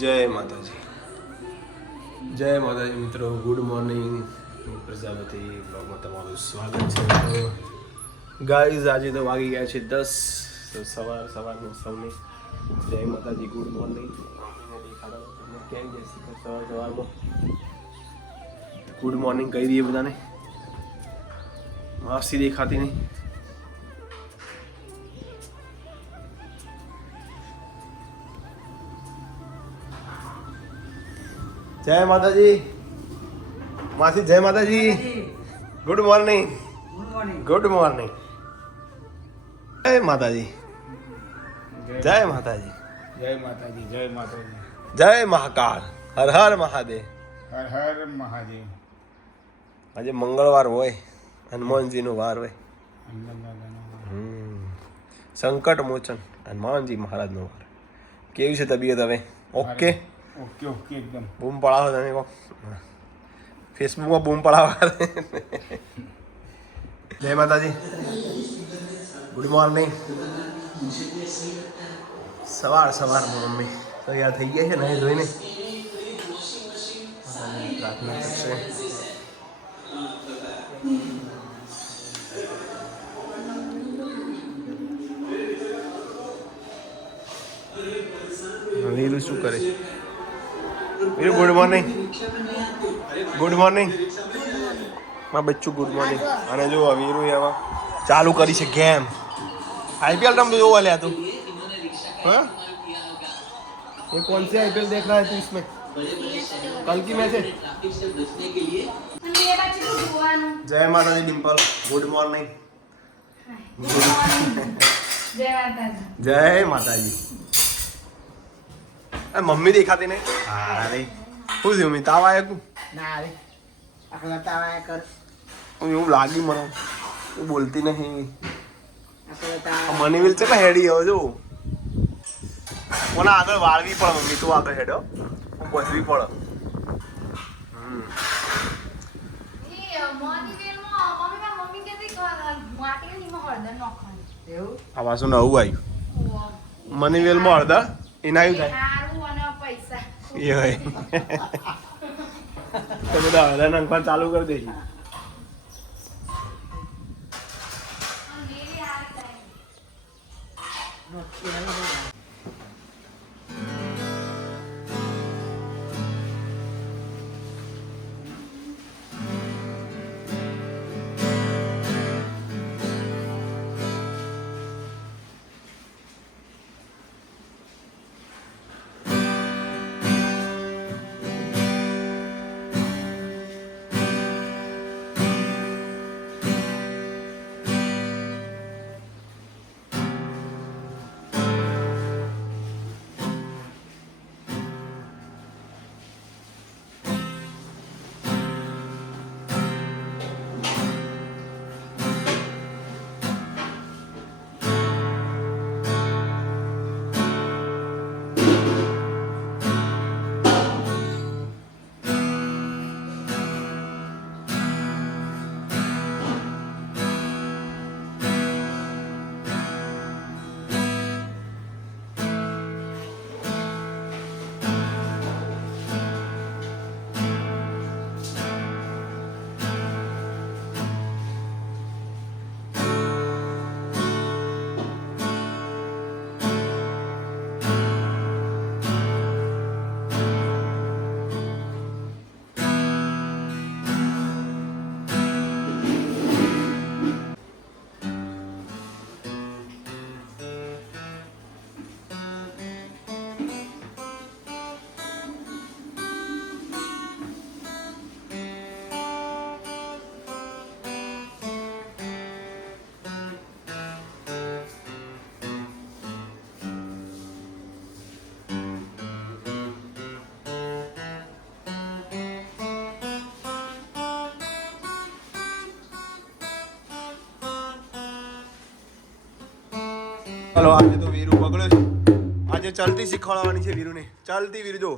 જય માતાજી મિત્રો, ગુડ મોર્નિંગ. પ્રજાપતિ બ્લોગમાં તમારું સ્વાગત છે. ગાઈઝ, આજે તો વાગી ગયા છે 10. તો સવારનું સૌને જય માતાજી, ગુડ મોર્નિંગ. કેમ છે સવારમાં ગુડ મોર્નિંગ કહી દઈએ બધાને. માસી દેખાતી નહીં. જય માતાજી માસી, જય માતાજી, ગુડ મોર્નિંગ. Good morning. જય માતાજી, જય માતાજી, જય માતાજી, જય માતાજી, જય મહાકાળ, હર હર મહાદેવ. હર હર મહાદેવ. આજે મંગળવાર હોય, હનુમાનજીનો વાર હોય. સંકટ મોચન હનુમાનજી મહારાજનો વાર. કેવી છે તબિયત હવે? ઓકે ઓકે ઓકે એકદમ. બૂમ પડાવો તમે કહો, ફેસબુકમાં બૂમ પડાવવા. જય માતાજી, ગુડ મોર્નિંગ. સવારમાં મમ્મી તૈયાર થઈ ગયા છે ને જોઈને પ્રાર્થના કરશે. વીરુ શું કરે? Viru good morning. Good morning માં બચ્ચું, ગુડ મોર્નિંગ. અને જો વીરુ એમાં ચાલુ કરી છે ગેમ. आईपीएल तुम जो वाले तुम, हाँ? ये कौन सी आईपीएल देख रहा है तू इसमें? कल की मैच है. जय माता दी डिम्पल, गुड मॉर्निंग. जय माता जी. मम्मी दिखाती नहीं. अरे શું થયું? મેં તાવ આવ્યા તું? ના રે આખલા તાવ આયા કર. એવું લાગી મને. તું બોલતી નહીં. આખલા તાવ મને વિલ છે કે હેડી હવે જો મને આગળ વાળવી પડે. મમ્મી તું આગળ હેડો, બસવી પડે. એવું આ પાછું નવું આવ્યું. મની વેલમાં હળદર એના આવ્યું થાય એ હોય. તો બધા હળદર નાખવાનું ચાલુ કરી દેજો. ચલો, આજે તો વીરુ પકડ્યો છે. આજે ચાલતી શીખવાડવાની છે વીરુને. ચાલતી વીરુ જો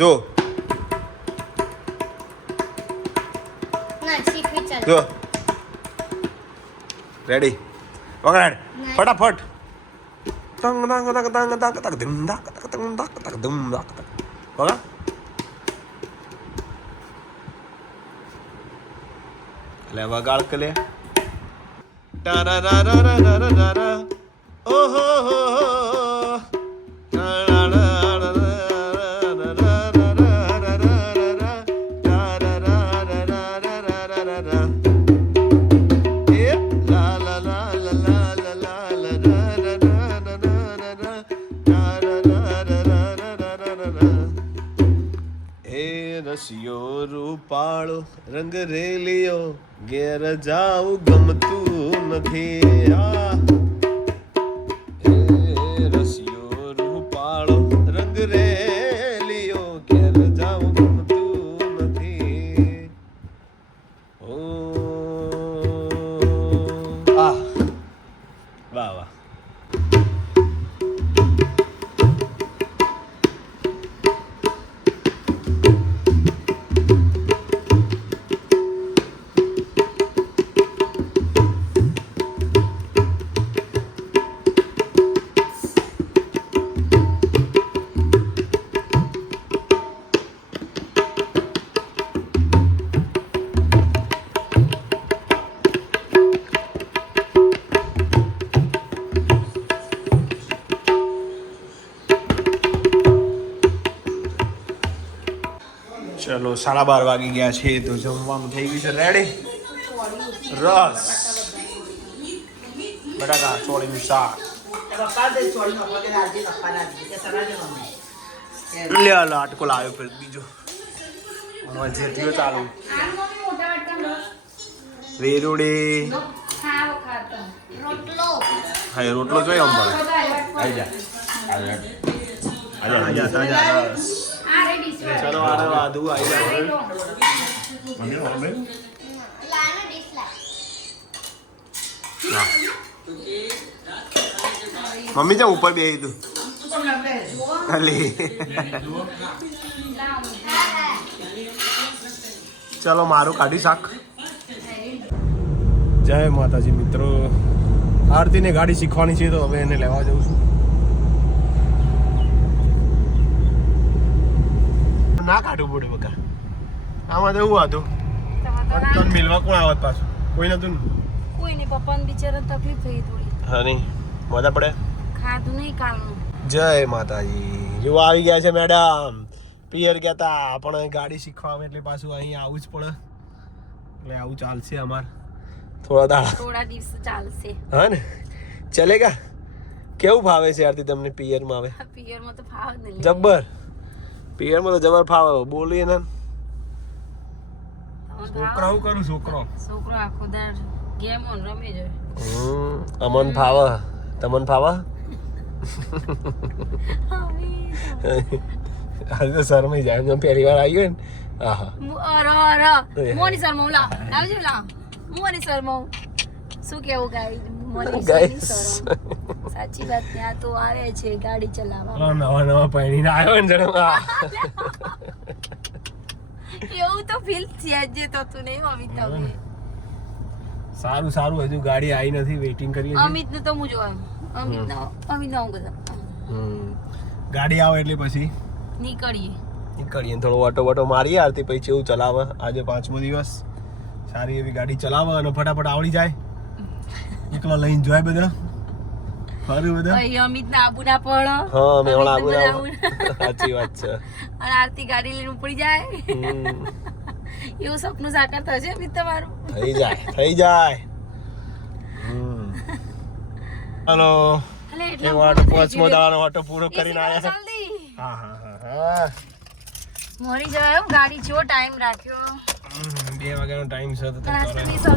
જો જો રેડી પકડ ફટાફટ. તંગ તંગ તંગ તંગ તંગ તંગ ધમ ધક તંગ તંગ ધક તંગ ધમ ધક તંગ બગા લે વગાડ કે લે ટારા રા રા રા રા રા રા ઓહો હો રસિયો રૂપાળો રંગ રેલિયો ઘેર જાઉં ગમતું નથી આ એ રસિયો રૂપાળો રંગ રેલિયો ઘેર જાઉં ગમતું નથી ઓ આ વાહ વાહ ચલો 12:30 વાગી ગયા છે તો જમવાનું થઈ ગયું છે રેડી રસ બટાકા ચોળીનું શાક લે લાટકો લાવ્યો ફેર બીજો જે થયો ચાલુ વેરુડી હા રોટલો જોઈ આમ આવી જા રસ ચલો આરે વાદુ આવી જાય મમ્મી જા ઉપર બેહી તું અલી ચલો મારું કાઢી શાક જય માતાજી મિત્રો આરતીને ગાડી શીખવાની છે તો હવે એને લેવા જઉં છું ના કાઢવું પડે બકા આમાં તો એવું હતું તને મિલવા કોણ આવત પાછું કોઈ નતું કોઈ નહીં પપ્પાને બિચારાને તકલીફ થઈ થોડી હા નહીં મજા પડે ખાધું નહીં કાલનું જય માતાજી જો આવી ગયા છે મેડમ પિયર કહેતા પણ ગાડી શીખવા આવે એટલે પાછું અહીં આવવું જ પડે એટલે આવું ચાલશે અમાર થોડા દિવસ ચાલશે હા ને ચલેગા કેવું ભાવે છે યારથી તમને પિયરમાં આવે પિયરમાં તો ફાવ જ નહીં જબ્બર પિયરમાં તો જબર ફાવે બોલીએ ને છોકરાઓ કરું છોકરો આખો દાડ ગેમ ઓન રમે છે અમન ફાવે તમન ફાવે આજે શરમાઈ જાય એમ પહેલી વાર આવી ને આહા મોની શર્મા લા આવજો લા મોની શર્મા શું કેવું ગાડી ગાઈસ સાચી વાત ત્યાં તો આવે છે ગાડી ચલાવવા નવા પહેરીને આવ્યો ને જણા એવું તો ફીલ થયા જે થતું નહીં અમિત હવે સારું હજુ ગાડી આવી નથી વેઇટિંગ કરીએ છીએ અમિત ને તો હું જોવાનું અમિત ના હું બધા ગાડી આવે એટલે પછી નીકળીએ થોડો ઓટો મારીએ આરતી પછી કેવું ચલાવે આજે 5મો દિવસ સારી એવી ગાડી ચલાવે અને ફટાફટ આવડી જાય એકલા લઈને જોય બધા ફરી બધા ભાઈ અમિત ના આબુ ના પડો હા મેં ઓલા આબુ સાચી વાત છે અને આરતી ગાડી લઈને ઉપડી જાય એવું સપનું સાકાર થશે અમિત તમારું થઈ જાય હાલો એક વાર 5મો દાવાનો ઓટો પૂરો કરીને આવ્યા હા મોરી જવાય ગાડી જો ટાઈમ રાખ્યો 2 વાગ્યાનો ટાઈમ છે તો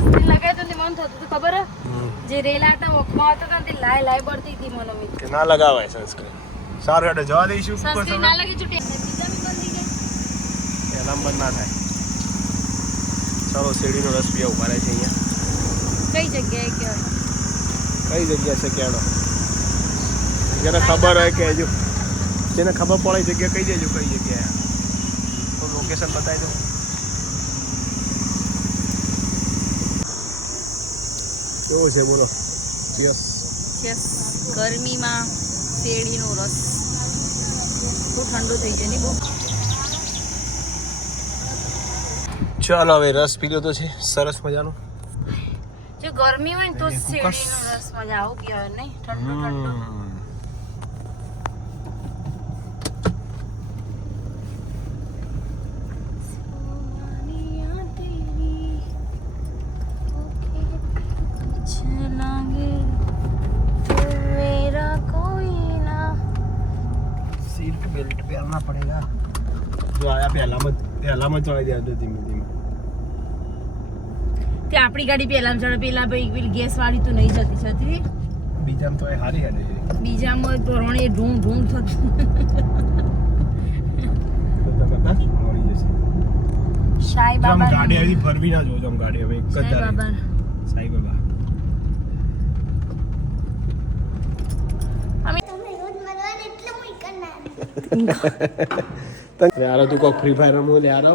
સસ્તી લગાય તો મને થતું હતું ખબર જે રેલા હતા ઓખમાં હતા તે લાય બળતી હતી મને મિત કે ના લગાવાય સનસ્ક્રીન સારું હેડે જવા દઈશું સસ્તી ના લગી છૂટે બીજા બી બંધ થઈ જાય એલામ બંધ ના થાય ચાલો શેરડીનો રસ પીવા ઉભા રહે છે અહીંયા કઈ જગ્યા છે કેડો જેને ખબર હોય કહેજો જેને ખબર પડે જગ્યા કહી દેજો કઈ જગ્યાએ તો લોકેશન બતાવી દો કેવું છે બોલો યસ ગરમીમાં શેરડીનો રસ બહુ ઠંડુ થઈ જાય ને બહુ. ચાલો હવે રસ પીલો તો છે સરસ મજાનો. જો ગરમી હોય ને તો શેરડીનો રસ મજા આવું પીવાય નહીં ઠંડુ ઠંડુ. सीट बेल्ट पहनना पड़ेगा. जो आया पहला मत चढ़ाई दिया धीमे धीमे. તે આપણી ગાડી પહેલા ચડે પેલા ભાઈ ગેસ વાળી તો નહીં જતી છતી બીજામાં તો એ હારી હેડે છે. બીજામાં ધોરણે ઢૂમ ઢૂમ થતું. મળી જશે. સાઈ આમ બાબા ગાડી આવી ફરવી ના જોજો આમ ગાડી હવે એક જ સાઈ ધારી. બાબા સાઈ બાબા. યાર તું કોક ફ્રી ફાયર રમો લે યાર.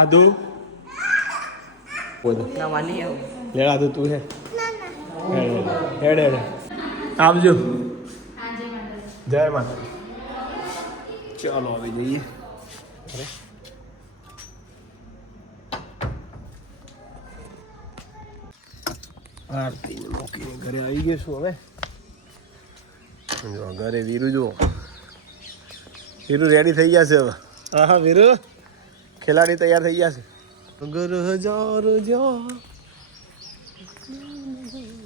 આદુ બોલ નવાની આવું લે આદુ તું હે હેડ હેડ આવજો. જય માતા. ચાલો હવે જઈએ. અરે આરતીને મૂકીને ઘરે આવી ગયો છું હવે. જો ઘરે વીરુ જુઓ. વીરુ રેડી થઈ ગયા છે હવે. હા વીરુ ખેલાડી તૈયાર થઈ ગયા છે. ઘર હજાર જા.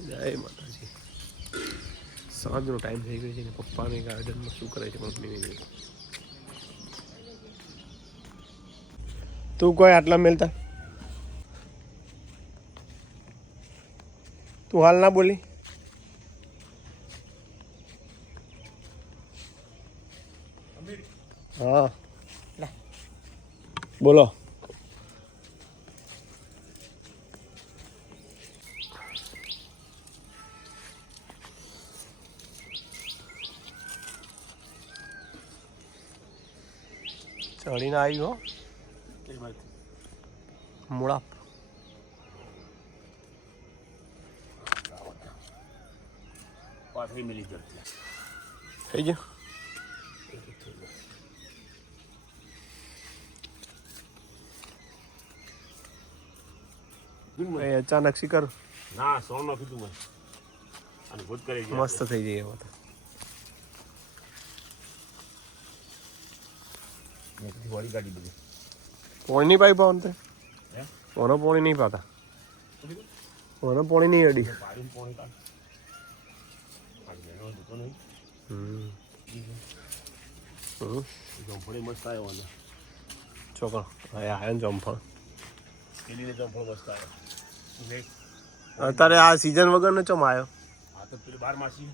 જય માતાજી. સાંજનો ટાઈમ થઈ ગયો છે ને પપ્પાને ગાર્ડનમાં શું કરે છે મમ્મીને. તું કોઈ આટલા મેલતા તું હાલ ના બોલી. હા બોલો. ચડીને આવી હો મૂળા. પાથરી મિલી જતી થઈ ગયો. અચાનક શી કરું ના સો નો કીધું મેં અને ભૂત કરી ગયા. મસ્ત થઈ જાય એમાં તો. વાળી ગાડી બધી પોણી નહીં પાઈ પાઉં તે હે ઓનો પોણી નહીં પાતા ઓનો પોણી નહીં અડી. પાણી પોણી કાઢ પાણી એનો જતો નહીં. જમફળી મસ્ત આવ્યો અને ચોકડો આવ્યો ને જમફળ. પેલીને જમફળ મસ્ત આવ્યો. અત્યારે આ સિઝન વગરનો ચમ આવ્યો. આ તો પેલી 12 માસી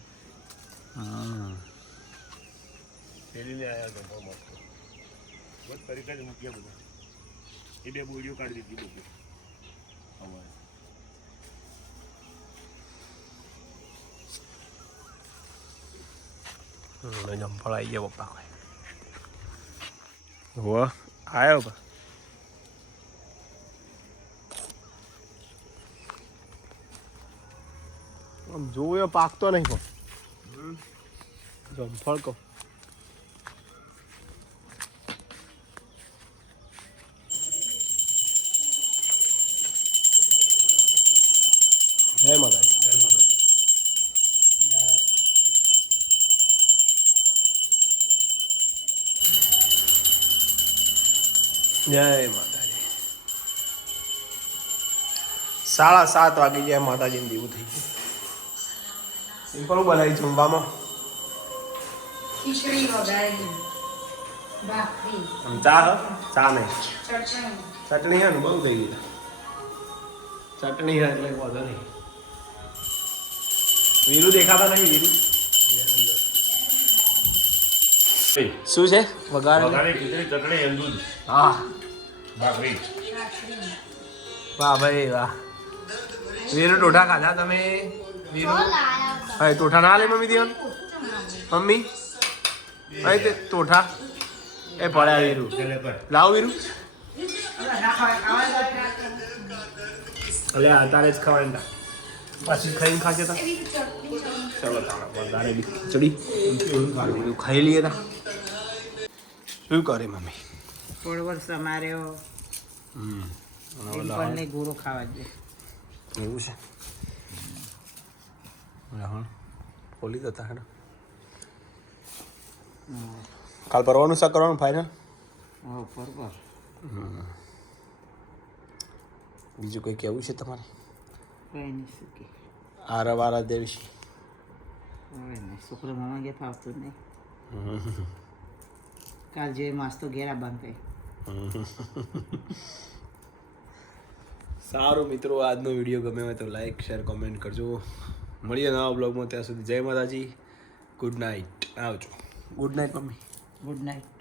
પેલીને આવ્યા જમફળ મસ્ત બસ તરીકે જ મૂક્યા બધા. એ બે બોડીઓ કાઢી દીધી બધું જમફળ આવી ગયા પપ્પા. હો આવ્યો પા. આમ જોયો પાકતો નહીં પણ જમફળ કહો. જય માતાજી. જય માતાજી. જય માતાજી. 7:30 વાગી ગયા. માતાજીને દેવું થઈ ગયું. સિમ્પલ બનાવી જમવામાં. ખીચડી વઘારેલી ભાખરી આમ ચા હે? ચા નહીં ચટણી ચટણી હે ને બહુ થઈ ગઈ. ચટણી હે એટલે વાંધો નહીં. વીરુ દેખાતા નહીં. વીરુ શું છે વઘાર? વઘારેલી ખીચડી ચટણી અને દૂધ હા ભાખરી. વાહ ભાઈ વાહ. વીરુ ટોઠા ખાધા તમે? વીરુ હા ટોઠા ના લે મમ્મી દેવન. મમ્મી હા તે ટોઠા એ પડ્યા વીરુ. લાવ વીરુ. અલ્યા તારે જ ખવાય પાછી ખાઈને ખાશે તા. ચાલો ગાળેલી ખીચડી બધું ખાઈ લઈએ તા શું કરે મમ્મી થોડો વર્ષ અમાર્યો ડિમ્પલને ગોળો ખાવા દે એવું છે હા ખોલી જતા હેડો કાલ પરવાનું શાક કરવાનું ફાઇનલ બરોબર બીજું કંઈ કહેવું છે તમારે કઈ નહીં શું કે આરવારા દેવી છોકરો મામા ગયા ફાવતું નહીં કાલ જે માસ્તો ઘેરા બંધ થઈ સારું મિત્રો આજનો વિડીયો ગમે હોય તો લાઈક શેર કોમેન્ટ કરજો મળીએ નવા બ્લોગમાં ત્યાં સુધી જય માતાજી ગુડ નાઇટ આવજો good night mummy good night